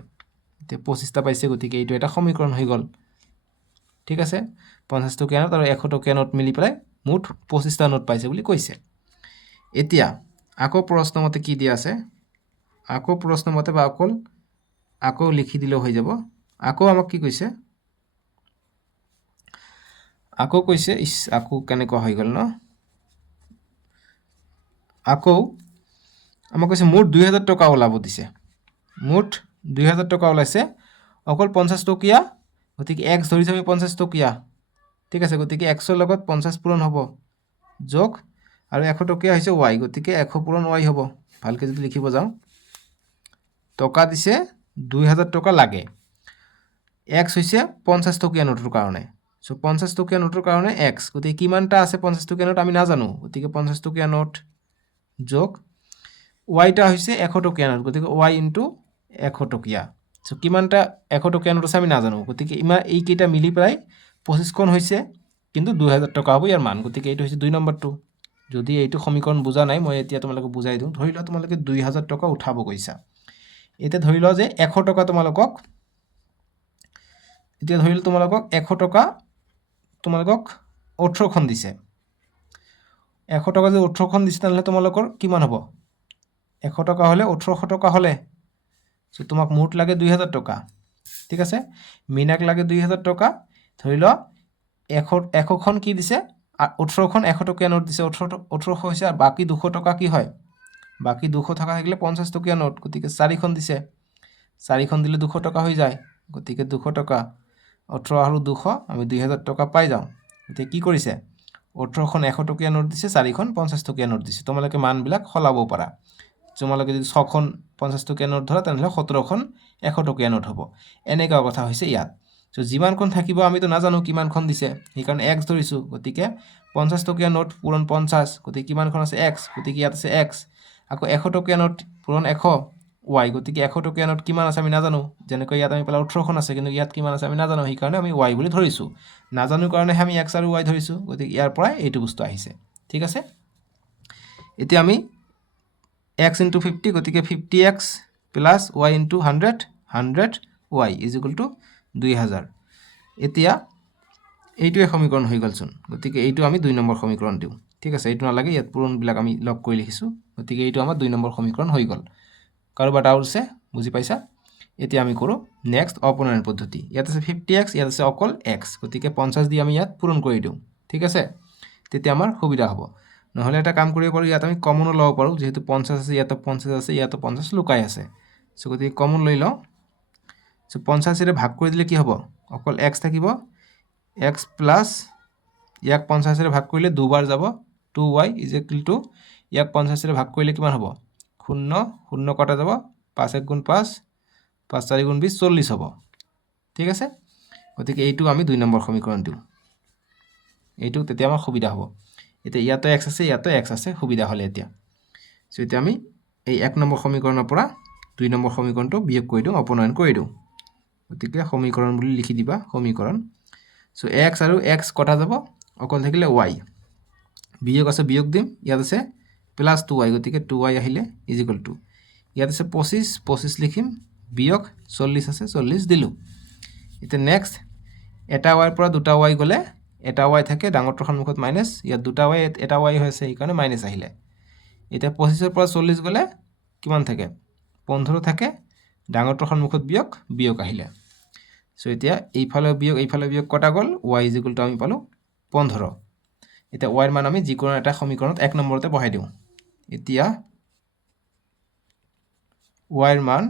তে 25টা পাইছে গতিকে এইটো এটা সমীকৰণ হৈ গল ঠিক আছে 50 টকীয়া নোট আৰু 100 টকীয়া নোট মিলি পেলাই মুঠ 25টা নোট পাইছে বুলি কৈছে এতিয়া আকৌ প্ৰশ্ন মতে কি দিয়া আছে আকৌ প্ৰশ্ন মতে বা আকৌ লিখি দিলেও হৈ যাব আকৌ আমাক কি কৈছে আকৌ কৈছে আকৌ কেনেকুৱা হৈ গল ন আকৌ আমাক কৈছে মুঠ 2000 টকা ওলাব দিছে মুঠ 2000 টকা ওলাইছে অকল 50 টকীয়া গতিকে x ধৰিছে আমি 50 টকীয়া ঠিক আছে গতিকে x ৰ লগত 50 পূৰণ হ'ব যোগ আৰু 100 টকীয়া হৈছে y গতিকে 100 পূৰণ y হ'ব ভালকৈ যদি লিখিব যাওঁ টকা দিছে 2000 টকা লাগে x হৈছে 50 টকীয়া নোটৰ কাৰণে সো 50 টকীয়া নোটৰ কাৰণে x গতিকে কিমানটা আছে 50 টকীয়া নোট আমি নাজানো গতিকে 50 টকীয়া নোট যোগ y টা হৈছে 100 টকীয়া নোট গতিকে y * 100 টকীয়া সো কিমানটা 100 টকীয়া নোট আছে আমি নাজানো গতিকে এই কেইটা মিলি প্ৰায় 25খন হৈছে কিন্তু 2000 টকা হ'ব ইয়াৰ মান গতিকে এইটো হৈছে 2 নম্বৰটো যদি এইটো সমীকৰণ বুজা নাই মই এতিয়া তোমালোকক বুজাই দিওঁ ধৰি লও তোমালোকে 2000 টকা উঠাব গৈছা এতিয়া ধৰি লও যে 100 টকা তোমালোকক 18খন দিছে 100 টকা যে 18খন দিছে তাহলে তোমালোকৰ কিমান হ'ব 100 টকা হলে 1800 টকা হলে সো তোমাক মুঠ লাগে 2000 টকা ঠিক আছে মিনাক লাগে 2000 টকা ধৰি লও 100খন কি দিছে 18খন 100 টকীয়া নোট দিছে 1800 হৈছে আৰু বাকি 200 টকা কি হয় বাকি 200 থাকা থাকিলে 50 টকীয়া নোট গতিকে 4খন দিছে 4খন দিলে 200 টকা হৈ যায় গতিকে 200 টকা 18 আৰু 200 আমি 2000 টকা পাই যাওঁ এতিয়া কি কৰিছে 18খন 100 টকীয়া নোট দিছে 4খন 50 টকীয়া নোট দিছে তোমালোকে মানবিলাক সলাব পাৰা তোমালোকে যদি 6খন 50 টকীয়া নোট ধৰা তেনহলে 17খন 100 টকীয়া নোট হ'ব এনেকা কথা হৈছে ইয়াত সো যিমানখন থাকিব আমিতো নাজানো কিমানখন দিছে সেইকাৰণে x ধৰিছো গতিকে 50 টকীয়া নোট পূৰণ 50 গতিকে কিমানখন আছে x গতিকে ইয়াত আছে x আকৌ 100 টকীয়া নোট পূৰণ 100 y গতিকে 100 টকীয়া নোট কিমান আছে আমি নাজানো যেনেকৈ ইয়াত আমি পালা 18খন আছে কিন্তু ইয়াত কিমান আছে আমি নাজানো সেইকাৰণে আমি y বুলি ধৰিছো নাজানো কাৰণে আমি x আৰু y ধৰিছো গতিকে ইয়াৰ পৰা এইটো বস্তু আহিছে ঠিক আছে এতিয়া আমি x * 50 গতিকে 50x plus y * 100 100y = 2000 এতিয়া এইটোৱে সমীকৰণ হৈ গলচোন গতিকে এইটো আমি 2 নম্বৰ সমীকৰণ দিও ঠিক আছে এইটো নালাগে ইয়াত পূৰণবিলাক আমি লগ কৰি লিখিছো গতিকে এইটো আমাৰ 2 নম্বৰ সমীকৰণ হৈ গল কাৰোবাৰ ডাউট আছে বুজি পাইছা এতিয়া আমি কৰো নেক্সট অপনয়ন পদ্ধতি ইয়াত আছে 50x ইয়াত আছে অকল x গতিকে 50 দি আমি ইয়াত পূৰণ কৰি দিও ঠিক আছে তেতিয়া আমাৰ সুবিধা হ'ব নহলে এটা কাম কৰিব পাৰো ইয়াত আমি কমন লব পাৰো যেহেতু 50 আছে ইয়াত 50 আছে ইয়াত 50 লুকাই আছে সো গতিকে কমন লৈ লও সো 50 ৰে ভাগ কৰি দিলে কি হ'ব অকল x থাকিব x plus ইয়াক 50 ৰে ভাগ কৰিলে দুবাৰ যাব 2y = ইয়াক 50 ৰে ভাগ কৰিলে কিমান হ'ব 0 0 কটা যাব 5 * 5 5 4 * 20 40 হ'ব ঠিক আছে গতিকে এইটো আমি 2 নম্বৰ সমীকৰণ দিও এইটো তেতিয়া আমাৰ সুবিধা হ'ব এতিয়া ইয়াতো x আছে ইয়াতো x আছে সুবিধা হলে এতিয়া সো এতিয়া আমি এই 1 নম্বৰ সমীকৰণৰ পৰা 2 নম্বৰ সমীকৰণটো বিয়োগ কৰি দিও অপনয়ন কৰি দিও গতিকে সমীকৰণ বুলি লিখি দিবা সমীকৰণ সো x আৰু x কটা যাব অকল থাকিলে y বিয়োগ আছে বিয়োগ দিম ইয়াত আছে প্লাস 2y গতিকে 2y আহিলে = ইয়াত আছে 25 25 লিখিম বিয়োগ 40 আছে 40 দিলু এতিয়া নেক্সট এটা y পৰা দুটা y গলে এটা y থাকে ডাঙৰটোৰ সন্মুখত মাইনাস ইয়াত দুটা y এটা y হৈছে এই কাৰণে মাইনাস আহিলে এতিয়া 25 ৰ পৰা 40 গলে কিমান থাকে 15 থাকে ডাঙৰটোৰ সন্মুখত বিয়োগ বিয়োগ আহিলে সো এতিয়া এইফালে বিয়োগ কটা গল y = আমি পালো 15 এতিয়া y ৰ মান আমি যিকোনো এটা সমীকৰণত 1 নম্বৰতে বহাই দিও এতিয়া y ৰ মান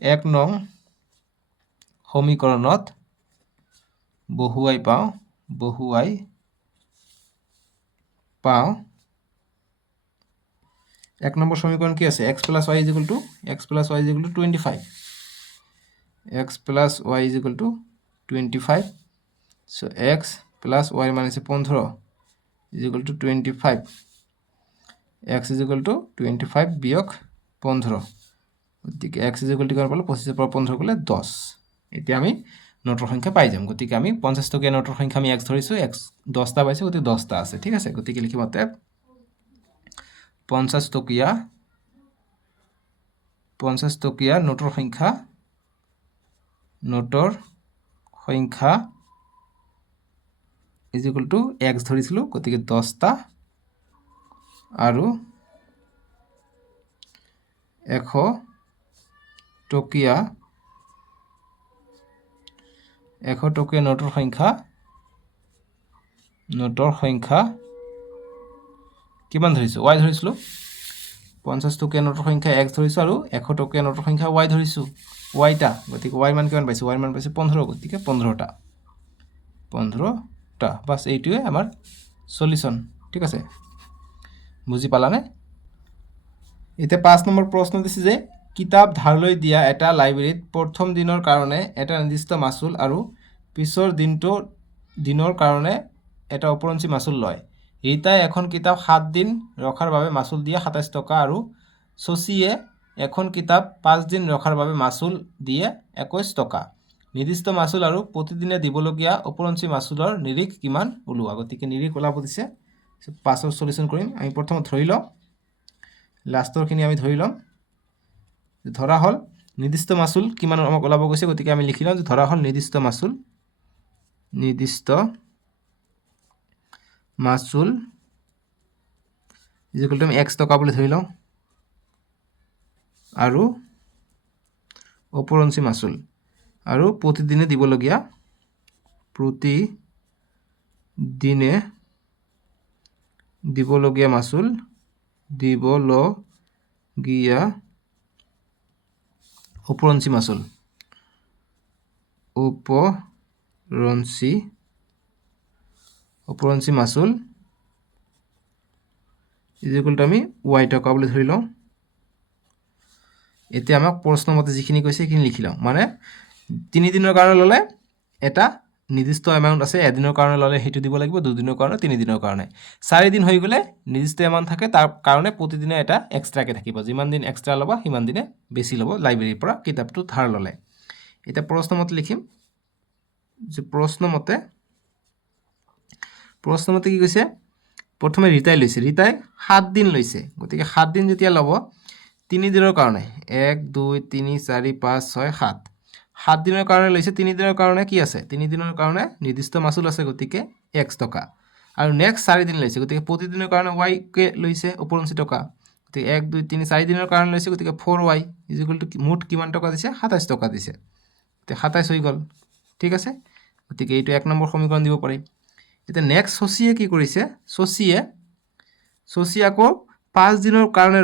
1 নং সমীকৰণত বহুৱাই পাও 1 নম্বৰ সমীকৰণ কি আছে x + y = 25 x plus y = 25 so x plus y minus 15 is equal to 25 x is equal to 25 বিয়োগ 15 গতিকে x is equal to কিমান পালো 25 পৰা 15 গলে 10 এতিয়া আমি নোটৰ সংখ্যা পাই যাম গতিকে আমি 50 টকীয়া নোটৰ সংখ্যা আমি x ধৰিছো x 10টা পাইছে গতিকে 10টা আছে ঠিক আছে গতিকে লিখিম অতএব 50 টকীয়া নোটৰ সংখ্যা is equal to x ধৰিছিলো গতিকে 10টা আৰু 100 টকীয়া নোটৰ সংখ্যা কিমান ধৰিছো y ধৰিছিলো 50 টকীয়া নোটৰ সংখ্যা x ধৰিছো আৰু 100 টকীয়া নোটৰ সংখ্যা y ধৰিছো y টা গতিকে y মান কিমান পাইছো y মান পাইছো 15 গতিকে 15টা বাস এইটোৱে আমাৰ সলিউশন ঠিক আছে বুজি পালানে এতিয়া 5 নম্বৰ প্ৰশ্ন দিছে যে কিতাপ ধাৰলৈ দিয়া এটা লাইব্ৰেৰীত প্ৰথম দিনৰ কাৰণে এটা নিৰ্দিষ্ট মাসুল আৰু পিছৰ দিনৰ কাৰণে এটা অপৰঞ্চি মাসুল লয় ৰীতাই এখন কিতাপ 7 দিন ৰখাৰ বাবে মাসুল দিয়ে 27 টকা আৰু শশীয়ে এখন কিতাপ 5 দিন ৰখাৰ বাবে মাসুল দিয়ে 21 টকা নিৰ্দিষ্ট মাসুল আৰু প্ৰতিদিনে দিবলগীয়া অপৰঞ্চি মাসুলৰ নিৰিখ কিমান ওলোৱা গতিকে নিৰিখ ওলাব দিছে পাছৰ সলিউশন কৰিম আমি প্ৰথম ধৰি লম লাষ্টৰ খিনি আমি ধৰি লম ধৰা হল নিৰ্দিষ্ট মাসুল কিমান আমাক ওলাব গৈছে গতিকে আমি লিখি লম যে ধৰা হল নিৰ্দিষ্ট মাসুল ইকুয়াল টু x টকা বুলি ধৰি লম আৰু অপৰঞ্চি মাসুল আৰু প্ৰতিদিনে দিবলগীয়া মাসুল অপৰঞ্চি মাসুল ইকুয়াল টু আমি y টকা বুলি ধৰি লম এতিয়া আমাক প্ৰশ্ন মতে যিখিনি কৈছে সেইখিনি লিখি লম মানে 3 দিনৰ কাৰণে ললে এটা নিৰ্দিষ্ট এমাউণ্ট আছে, এদিনৰ কাৰণে ল'লে সেইটো দিব লাগিব, দুদিনৰ কাৰণে, তিনিদিনৰ কাৰণে। 4 দিন হৈ গ'লে নিৰ্দিষ্ট এমাউণ্ট থাকে, তাৰ কাৰণে প্ৰতিদিনে এটা এক্সট্ৰাকৈ থাকিব। যিমান দিন এক্সট্ৰা ল'ব সিমান দিনে বেছি ল'ব লাইব্ৰেৰীৰ পৰা কিতাপটো ধাৰ ল'লে। এতিয়া প্ৰশ্নমতে লিখিম যে প্ৰশ্নমতে কি কৈছে, প্ৰথমে ৰীতাই লৈছে, ৰীতাই 7 দিন লৈছে। গতিকে 7 দিন যেতিয়া ল'ব 3 দিনৰ কাৰণে 1 2 3 4 5 6 7 7 দিনৰ কাৰণে লৈছে। 3 দিনৰ কাৰণে কি আছে, 3 দিনৰ কাৰণে নিৰ্দিষ্ট মাচুল আছে, গতিকে x টকা। আৰু নেক্সট 4 দিন লৈছে, গতিকে প্ৰতিদিনৰ কাৰণে y কে লৈছে ওপৰঞ্চি টকা। গতিকে 1 2 3 4 দিনৰ কাৰণে লৈছে, গতিকে 4y ইকুৱেল টু মুঠ কিমান টকা দিছে, 27 টকা দিছে। গতিকে 27 হৈ গ'ল, ঠিক আছে। গতিকে এইটো 1 নম্বৰ সমীকৰণ দিব পাৰি। এতিয়া নেক্সট শশীয়ে কি কৰিছে, শশীয়ে আকৌ 5 দিনৰ কাৰণে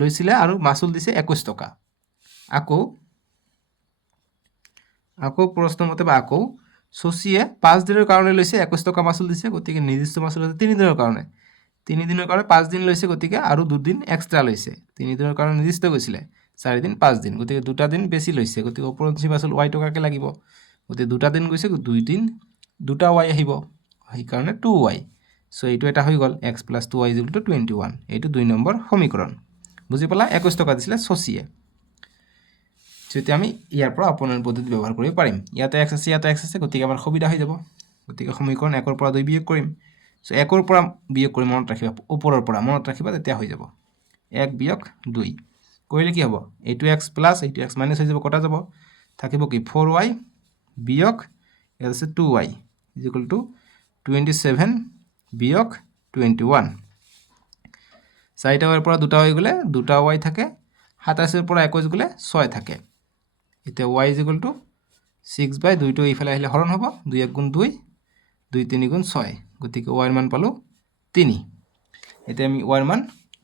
লৈছিলে আৰু মাচুল দিছে 21 টকা। আকৌ প্ৰশ্নমতে বা আকৌ শশীয়ে 5 দিনৰ কাৰণে লৈছে, 21 টকা মাচুল দিছে। গতিকে নিৰ্দিষ্ট মাচুল আছে 3 দিনৰ কাৰণে। 3 দিনৰ কাৰণে 5 দিন লৈছে, গতিকে আৰু 2 দিন এক্সট্ৰা লৈছে। 3 দিনৰ কাৰণে নিৰ্দিষ্ট গৈছিলে 4 দিন 5 দিন, গতিকে 2টা দিন বেছি লৈছে। গতিকে ওপৰঞ্চি মাচুল y টকাকৈ লাগিব। গতিকে 2টা দিন গৈছে, 2 দিন 2টা y আহিব, সেইকাৰণে 2y। চ' এইটো এটা হৈ গ'ল x + 2y = 21। এইটো 2 নম্বৰ সমীকৰণ। বুজি পালা? 21 টকা দিছিলে শশীয়ে। এতিয়া আমি ইয়াৰ পৰা অপনয়ন পদ্ধতি ব্যৱহাৰ কৰিব পাৰিম। ইয়াতে x আছে, ইয়াতে x আছে, গতিকে আমাৰ সুবিধা হৈ যাব। গতিকে সমীকৰণ 1ৰ পৰা 2 বিয়োগ কৰিম। চ' 1ৰ পৰা বিয়োগ কৰি মনত ৰাখিবা, ওপৰৰ পৰা মনত ৰাখিবা, তেতিয়া হৈ যাব 1 বিয়োগ 2 কৰিলে কি হ'ব, এইটো x প্লাছ এইটো x মাইনাছ হৈ যাব, কটা যাব। থাকিব কি 4y বিয়োগ ইয়াত আছে 2y ইকুৱেল টু 27 বিয়োগ 21। 4টা yৰ পৰা 2টা হৈ গ'লে 2টা y থাকে, 27ৰ পৰা 21 গ'লে 6 থাকে। এতিয়া y ইকুৱেল টু 6/2টো এইফালে আহিলে হৰণ হ'ব, 2 × 1 = 2, 2 × 3 = 6। গতিকে y ৰ মান পালোঁ 3। এতিয়া আমি y ৰ মান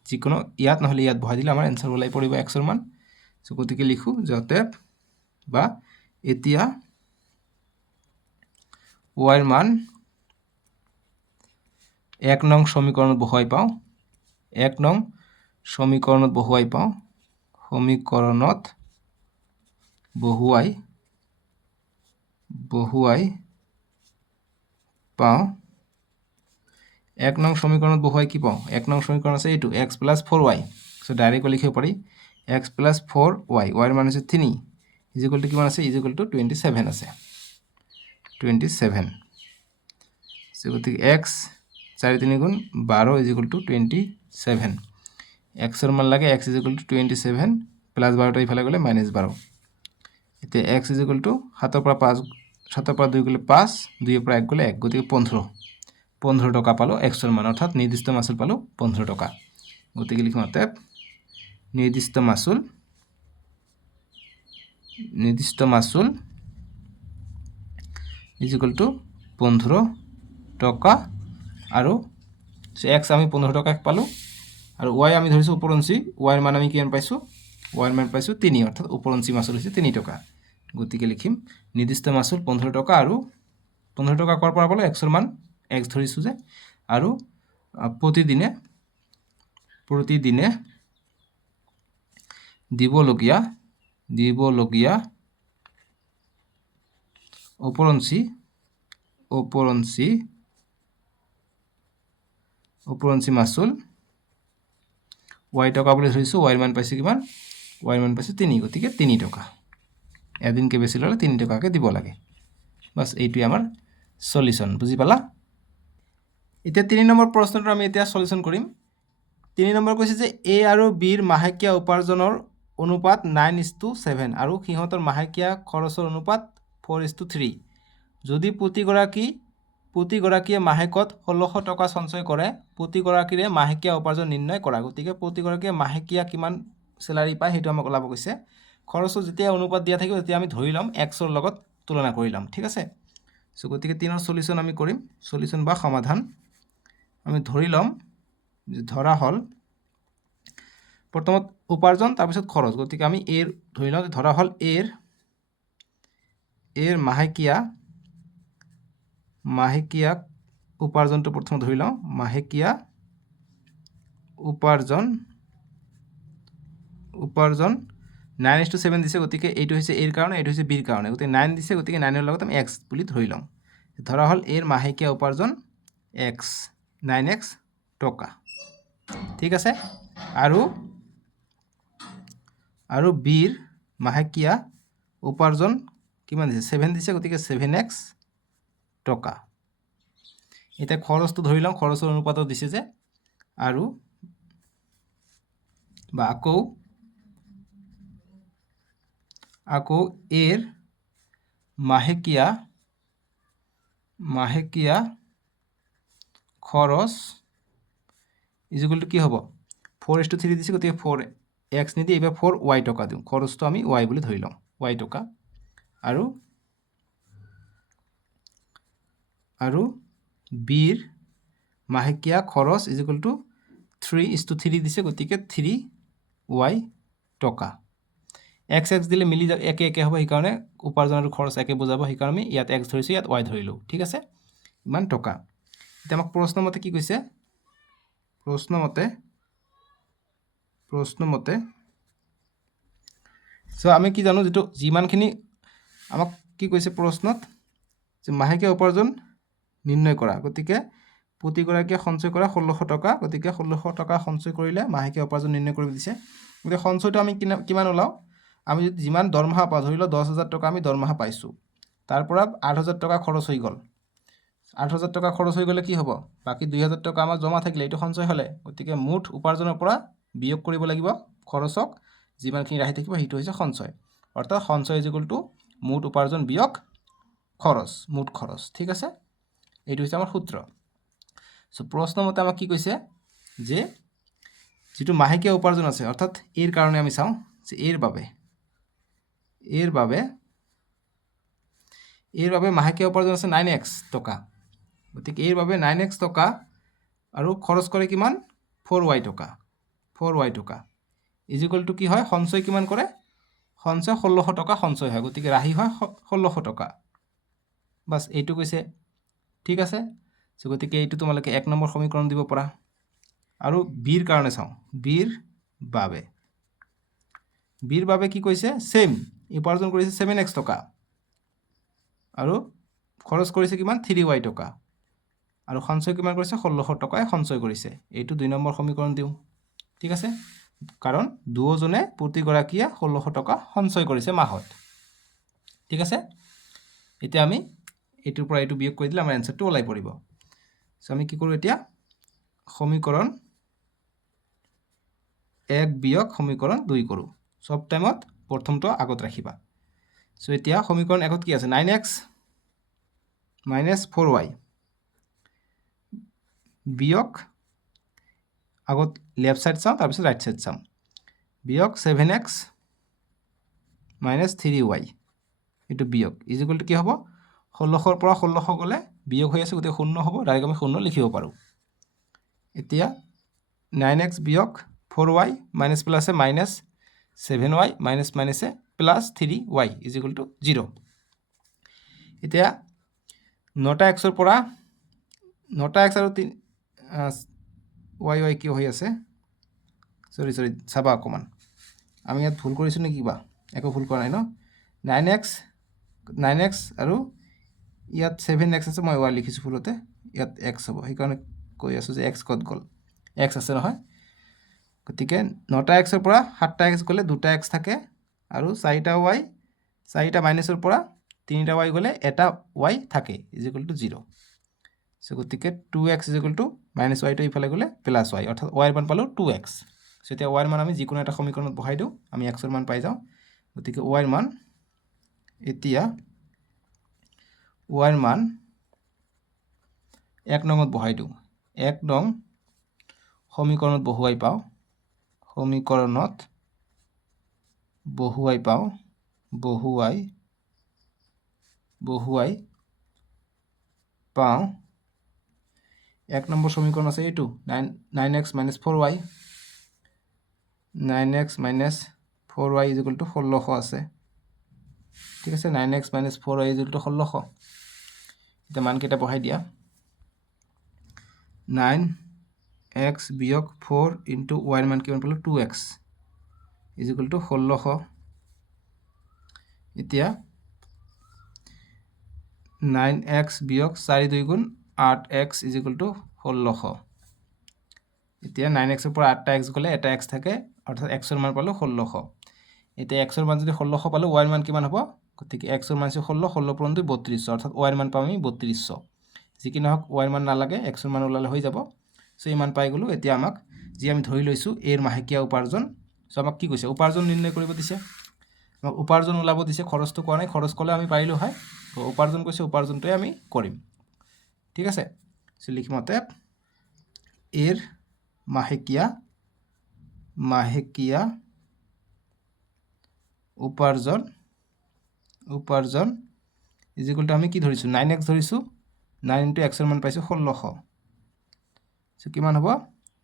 যিকোনো ইয়াত নহ'লে ইয়াত বহাই দিলে আমাৰ এনচাৰ ওলাই পৰিব x ৰ মান। চ' গতিকে লিখোঁ যাতে বা এতিয়া y ৰ মান 1 নং সমীকৰণত বহুৱাই পাওঁ। 1 নং সমীকৰণত বহুৱাই পাওঁ। 1 নং সমীকৰণত বহুৱাই কি পাওঁ, 1 নং সমীকৰণ আছে এইটো x + 4y। চ' ডাইৰেক্ট লিখিব পাৰি x + 4y, y ৰ মান হৈছে 3 ইকুৱেল টু কিমান আছে, ইকুৱেল টু 27 আছে, 27। চ' গতিকে x 4 × 3 = 12 ইকুৱেল টু 27। x ৰ মান লাগে x ইকুৱেল টু 27 প্লাছ 12টা ইফালে গ'লে -12। এতিয়া x ইকুৱেল টু 7ৰ পৰা 2 গ'লে 5, 2ৰ পৰা 1 গ'লে 1, গতিকে 15 টকা পালোঁ x ৰ মান, অৰ্থাৎ নিৰ্দিষ্ট মাচুল পালোঁ 15 টকা। গতিকে লিখোঁ অতএব নিৰ্দিষ্ট মাচুল ইকুৱেল টু 15 টকা। আৰু x আমি 15 টকা পালোঁ, আৰু y আমি ধৰিছোঁ ওপৰঞ্চি, y ৰ মান আমি কিমান পাইছোঁ, y ৰ মান পাইছোঁ 3, অৰ্থাৎ ওপৰঞ্চি মাচুল হৈছে 3 টকা। গতিকে লিখিম নিৰ্দিষ্ট মাচুল 15 টকা, আৰু 15 টকা ক'ৰ পৰা পালোঁ, x ৰ মান x ধৰিছোঁ যে, আৰু প্ৰতিদিনে দিবলগীয়া ওপৰঞ্চি মাচুল y টকা বুলি ধৰিছোঁ। y ৰ মান পাইছোঁ কিমান, y ৰ মান পাইছোঁ 3, গতিকে 3 টকা। এদিনকৈ বেছি ল'লে 3 টকাকৈ দিব লাগে। বাছ এইটোৱে আমাৰ সলিউশ্যন। বুজি পালা? এতিয়া 3 নম্বৰ প্ৰশ্নটো আমি এতিয়া সলিউশ্যন কৰিম। 3 নম্বৰ কৈছে যে a আৰু b ৰ মাহেকীয়া উপাৰ্জনৰ অনুপাত 9:7 আৰু সিহঁতৰ মাহেকীয়া খৰচৰ অনুপাত 4:3। যদি প্ৰতিগৰাকীয়ে মাহেকত 1600 টকা সঞ্চয় কৰে, প্ৰতিগৰাকীৰে মাহেকীয়া উপাৰ্জন নিৰ্ণয় কৰা। গতিকে প্ৰতিগৰাকীয়ে মাহেকীয়া কিমান চেলাৰী পায় সেইটো আমাক ওলাব কৈছে। খৰচৰ যেতিয়া অনুপাত দিয়া থাকিব তেতিয়া আমি ধৰি ল'ম x ৰ লগত তুলনা কৰি ল'ম, ঠিক আছে। চ' গতিকে 3ৰ সলিউশ্যন আমি কৰিম। সলিউশ্যন বা সমাধান আমি ধৰি ল'ম, ধৰা হ'ল প্ৰথমত উপাৰ্জন, তাৰপিছত খৰচ। গতিকে আমি এৰ ধৰি লওঁ, ধৰা হ'ল এৰ মাহেকীয়া উপাৰ্জনটো প্ৰথমে ধৰি লওঁ। মাহেকীয়া উপাৰ্জন 9:7 দিছে, গতিকে এইটো হৈছে এৰ কাৰণে, এইটো হৈছে বিৰ কাৰণে। গতিকে 9 দিছে, গতিকে 9ৰ লগত আমি x বুলি ধৰি লওঁ। ধৰা হ'ল এৰ মাহেকীয়া উপাৰ্জন এক্স 9x টকা ঠিক আছে আৰু বিৰ মাহেকীয়া উপাৰ্জন কিমান দিছে 7 দিছে গতিকে 7x টকা এটা খৰচটো ধৰি লওঁ খৰচৰ অনুপাতত দিছে যে আৰু বা আকৌ এর মাহেকীয়া খরচ ইকুয়াল টু কি হব 4:3 দিছে গতিকে 4x নিদি এবার 4y টকা দিওঁ খরচটো আমি y বুলি ধৰি লওঁ y টকা আৰু বিৰ মাহেকীয়া খৰচ ইকুয়াল টু 3:3 দিছে গতিকে 3y টকা x দিলে মিলি যাব একে একে হ'ব সেইকাৰণে উপাৰ্জন আৰু খৰচ একে বুজাব সেইকাৰণে আমি ইয়াত x ধৰিছো ইয়াত y ধৰিলো ঠিক আছে ইমান টকা এতিয়া আমাক প্ৰশ্ন মতে কি কৈছে প্ৰশ্ন মতে সো আমি কি জানো যেটো যিমানখিনি আমাক কি কৈছে প্ৰশ্নত যে মাহেকীয়া উপাৰ্জন নিৰ্ণয় কৰা গতিকে প্ৰতিগৰাকীয়ে সঞ্চয় কৰা 1600 টকা গতিকে 1600 টকা সঞ্চয় কৰিলে মাহেকীয়া উপাৰ্জন নিৰ্ণয় কৰিব দিছে গতিকে সঞ্চয়টো আমি কিমান ওলাও আমি যদি যিমান দৰমহা পাওঁ ধৰি লও 10000 টকা আমি দৰমহা পাইছো তাৰ পৰা 8000 টকা খৰচ হৈ গ'ল 8000 টকা খৰচ হৈ গ'লে কি হ'ব বাকি 2000 টকা আমাৰ জমা থাকিলে এটো সঞ্চয় হলে গতিকে মুঠ উপাৰ্জনৰ পৰা বিয়োগ কৰিব লাগিব খৰচক যিমানখিনি ৰাহি থাকিব হেতু হৈছে সঞ্চয় অৰ্থাৎ সঞ্চয় ইকুয়াল টু মুঠ উপাৰ্জন বিয়োগ খৰচ মুঠ খৰচ ঠিক আছে এইটো হৈছে আমাৰ সূত্ৰ সো প্ৰশ্ন মতে আমাক কি কৈছে যে যেটো মাহেকীয়া উপাৰ্জন আছে অৰ্থাৎ এৰ কাৰণে আমি চাও যে এৰ বাবে মাহেকীয়া উপাৰ্জন আছে 9x টকা গতিকে এৰ বাবে 9x টকা আৰু খৰচ কৰে কিমান 4y টকা ইকুয়াল টু কি হয় সঞ্চয় কিমান কৰে সঞ্চয় 1600 টকা সঞ্চয় হয় গতিকে ৰাহি হয় 1600 টকা বাস এইটো কৈছে ঠিক আছে সো গতিকে এইটো তোমালোকে 1 নম্বৰ সমীকৰণ দিব পৰা আৰু বিৰ কাৰণে চাও বিৰ বাবে কি কৈছে সেম উপাৰ্জন কৰিছে 7x টকা আৰু খৰচ কৰিছে কিমান 3y টকা আৰু সঞ্চয় কিমান কৰিছে 1600 টকাই সঞ্চয় কৰিছে এইটো 2 নম্বৰ সমীকৰণ দিও ঠিক আছে কাৰণ দুজনে প্ৰতিগৰাকীয়ে 1600 টকা সঞ্চয় কৰিছে মাহত ঠিক আছে এতিয়া আমি এটোৰ পৰা এটো বিয়োগ কৰি দিলে আমাৰ আনসাৰটো ওলাই পৰিব সো আমি কি কৰো এতিয়া সমীকৰণ 1 বিয়োগ সমীকৰণ 2 কৰো সব টাইমত প্ৰথমটো আগত ৰাখিবা সো এতিয়া সমীকৰণ 1ত কি আছে 9x - 4y বিয়োগ আগত লেফট সাইড চাম তাৰ পিছত ৰাইট সাইড চাম বিয়োগ 7x - 3y এটো বিয়োগ ইকুয়াল টু কি হ'ব 1600 ৰ পৰা 1600 গলে বিয়োগ হৈ আছে গতে 0 হ'ব ডাইৰেক্ট আমি 0 লিখিব পাৰো এতিয়া 9x বিয়োগ 4y minus plus minus 7y minus মাইনাসে প্লাস 3y ইকুয়াল টু 0 এতিয়া 9x ৰ পৰা 9x আৰু 3 y কি হৈ আছে সৰি চাবা অকমান আমি ইয়াত ভুল কৰিছো নেকি বা একো ভুল কৰা নাই ন 9x আৰু ইয়াত 7x আছে মই y লিখিছো ফুলতে ইয়াত x হ'ব সেইকাৰণে কৈ আছো যে x কত গল x আছে নহয় গতিকে 9x ৰ পৰা 7x গলে 2x থাকে আৰু 4টা মাইনাসৰ পৰা 3টা y গলে এটা y থাকে ইকুয়াল টু 0 সো গতিকে 2x ইকুয়াল টু -y টো ইফালে গলে +y অৰ্থাৎ y ৰ মান পালো 2x সো এতিয়া y ৰ মান আমি যিকোনো এটা সমীকৰণত বহাই দিও আমি x ৰ মান পাই যাও গতিকে y ৰ মান এতিয়া y ৰ মান 1 নংত বহাই দিও 1 নং সমীকৰণত বহুৱাই পাও বহুৱাই 1 নম্বৰ সমীকৰণ আছে এইটো 9x - 4y 9x - 4y = 1600 আছে ঠিক আছে 9x - 4y = 1600 এটা মান কেটা বহাই দিয়া 9x বিয়োগ 4 into y ৰ মান কিমান পালো 2x = 1600 এতিয়া 9x বিয়োগ 4 2 গুণ 8x = 1600 এতিয়া 9x ৰ পৰা 8টা x গ'লে এটা x থাকে অৰ্থাৎ x ৰ মান পালো 1600 এতিয়া x ৰ মান যদি 1600 পালো y ৰ মান কিমান হ'ব গতিকে x ৰ মান 16 16 পূৰণ 2 3200 অৰ্থাৎ y ৰ মান পাম আমি 3200 যি কি নহওক y ৰ মান নালাগে x ৰ মান ওলালে হৈ যাব সো ইমান পাই গলো এতিয়া আমাক যি আমি ধৰি লৈছো এৰ মাহেকীয়া উপাৰ্জন সো আমাক কি কৈছে উপাৰ্জন নিৰ্ণয় কৰিব দিছে আমাক উপাৰ্জন ওলাব দিছে খৰচটো কোৱা নাই খৰচ কলে আমি পাৰিলো হয় তো উপাৰ্জন কৈছে উপাৰ্জনটোই আমি কৰিম ঠিক আছে সো লিখিম অতএব এৰ মাহেকীয়া উপাৰ্জন = আমি কি ধৰিছো 9x ধৰিছো 9 * x ৰ মান পাইছো 1600 সো কিমান হ'ব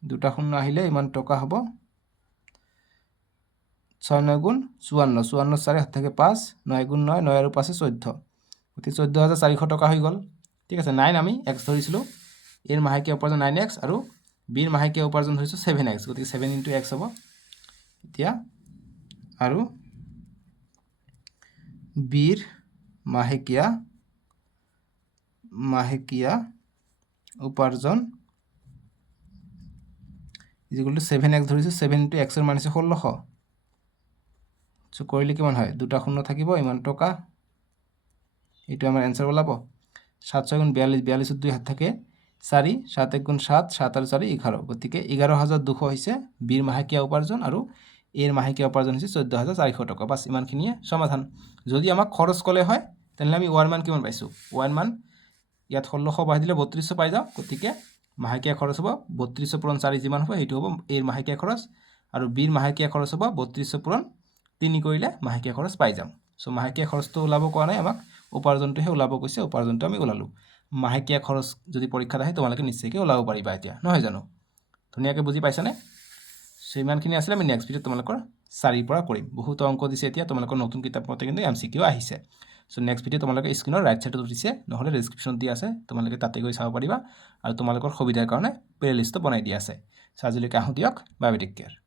দুটা শূন্য আহিলে ইমান টকা হ'ব 6 9 গুণ 54 54 4 হাত থাকে 5 9 গুণ 9 9 আৰু 5 14 গতি 14400 টকা হৈ গল ঠিক আছে 9 আমি x ধৰিছিলো এৰ মাহেকীয়া উপাৰ্জন 9x আৰু b ৰ মাহেকীয়া উপাৰ্জন ধৰিছো 7x গতি 7 * x হ'ব এতিয়া আৰু b ৰ মাহেকীয়া উপাৰ্জন = 7x ধৰিছো 7 * x ৰ মান আছে 1600 সো কৰিলে কিমান হয় দুটা শূন্য থাকিব ইমান টকা এটো আমাৰ आंसर ওলাব 7 6 গুণ 42 42 2 হাত থাকে 4 7 1 গুণ 7 7 আর 4 11 গতিকে 11200 হৈছে বীর মাহেকীয়া উপাৰ্জন আৰু এৰ মাহেকীয়া উপাৰ্জন হৈছে 14400 টকা বাস ইমানখিনিয়ে সমাধান যদি আমাক খৰচ কলে হয় তেনলে আমি ওয়ার মান কিমান পাইছো ওয়ার মান ইয়াত 1600 বাঢ়ি দিলে 3200 পাই যাও গতিকে মাহেকীয়া খৰচ হ'ব 3200 পূৰণ 4 যিমান হ'ব এইটো হ'ব এৰ মাহেকীয়া খৰচ আৰু বীৰ মাহেকীয়া খৰচ হ'ব 3200 পূৰণ 3 কৰিলে মাহেকীয়া খৰচ পাই যাম সো মাহেকীয়া খৰচটো ওলাব কোৱা নাই আমাক উপাৰ্জনটোহে ওলাব কৈছে উপাৰ্জনটো আমি ওলালো মাহেকীয়া খৰচ যদি পৰীক্ষাত আহে তোমালোকে নিশ্চয়কৈ ওলাব পাৰিবা এতিয়া নহয় জানো ধুনিয়াকৈ বুজি পাইছানে সো ইমানখিনি আছিল আমি নেক্সট ভিডিঅ তোমালোকৰ 4 পৰা কৰিম বহুত অংক দিছে এতিয়া তোমালোকৰ নতুন কিতাপ মতে কিন্তু এমসিকিউ আহিছে সো নেক্সট ভিডিঅ তোমালোকে স্ক্ৰিনৰ ৰাইট সাইডত দিছে নহলে ডেসক্ৰিপচনত দিয়া আছে তোমালোকে তাতে গৈ চাব পাৰিবা আৰু তোমালোকৰ সুবিধাৰ কাৰণে প্লেলিষ্টটো বনাই দিয়া আছে সো আজিলৈকে আহো দিয়ক বাই বাই টেক কেয়াৰ